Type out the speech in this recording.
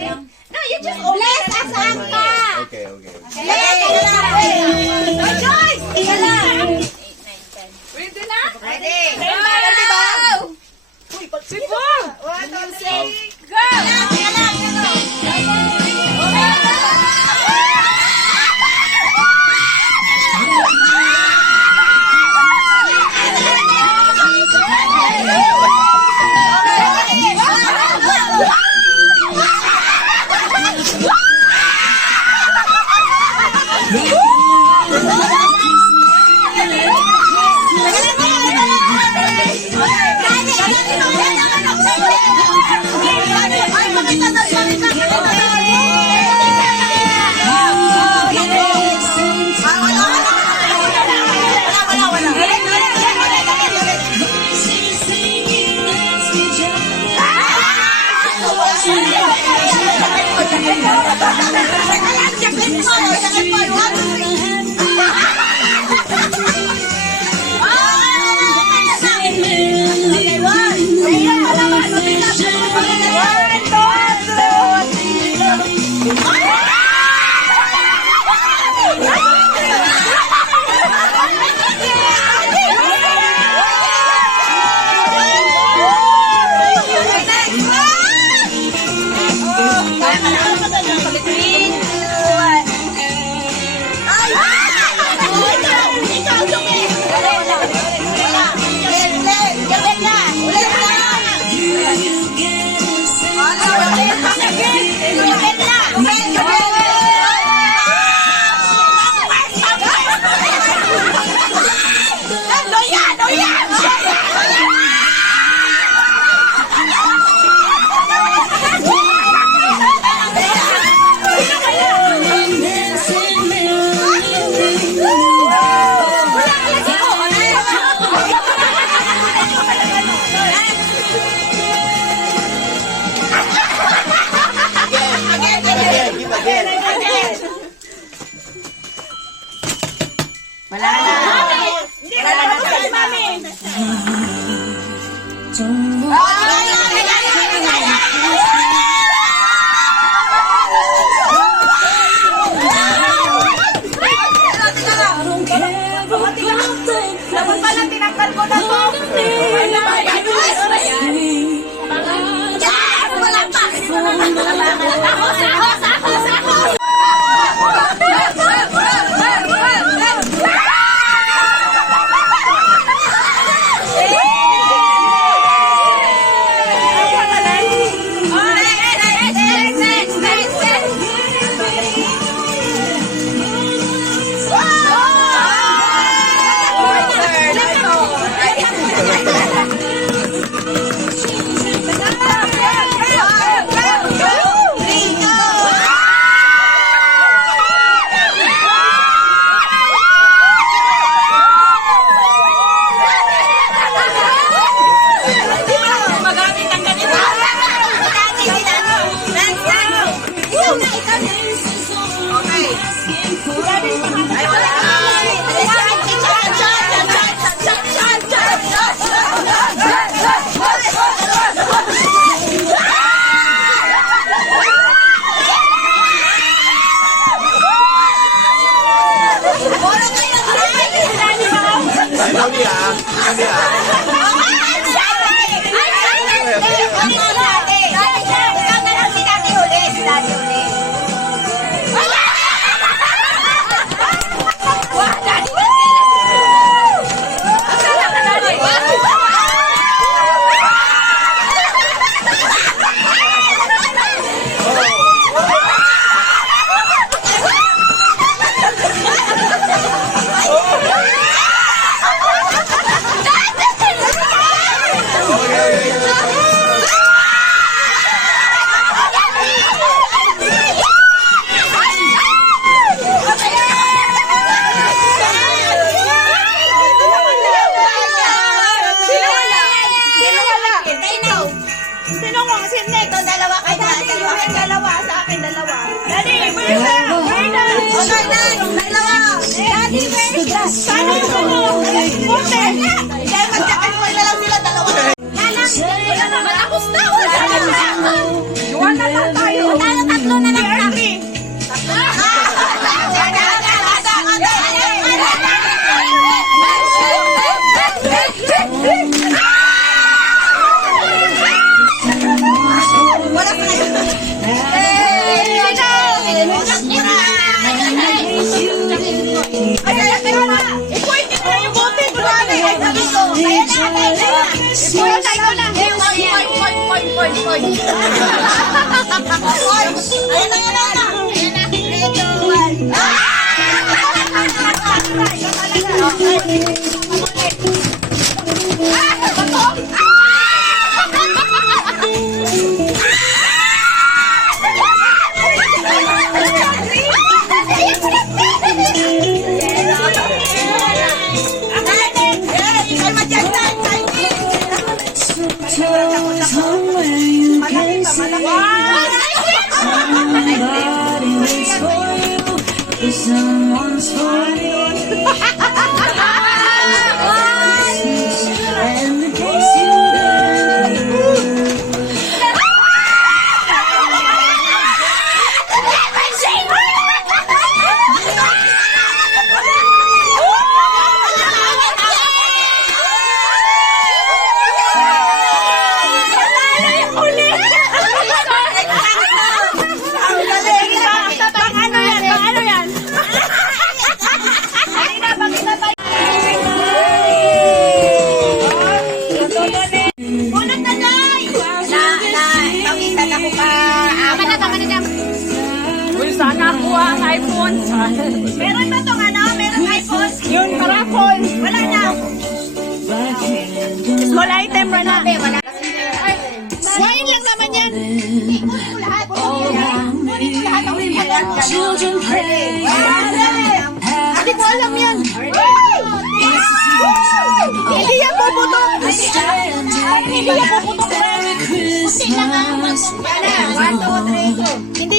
No, you just less as angka. Okay. Joyce! Ika lang. Ready na? Ready. Go! Sipo! 1, 2, 3, go! Ika lang. Wala na. Hindi na lang si Mami. Dapat pala tinanggal ko na to. Wala pa. Sakos. Sana yung Monte! Kaya mag-jacket mo na lang sila dalawa. Wala na, matapos na! Wala na! Iwan na lang tayo! Somewhere you can see somebody waits for you, if someone's for you. And the case you Uy, sana ako ang iPhone. Meron ba itong ano? Meron iPhone? Yun, karapon. Wala na. Small item ba na? Wala. Wine lang naman yan. children pray. Hindi ko alam yan. Hindi yan puputok. Hindi yan puputok. Merry Christmas. Wala. 1, 2, 3, go. Hindi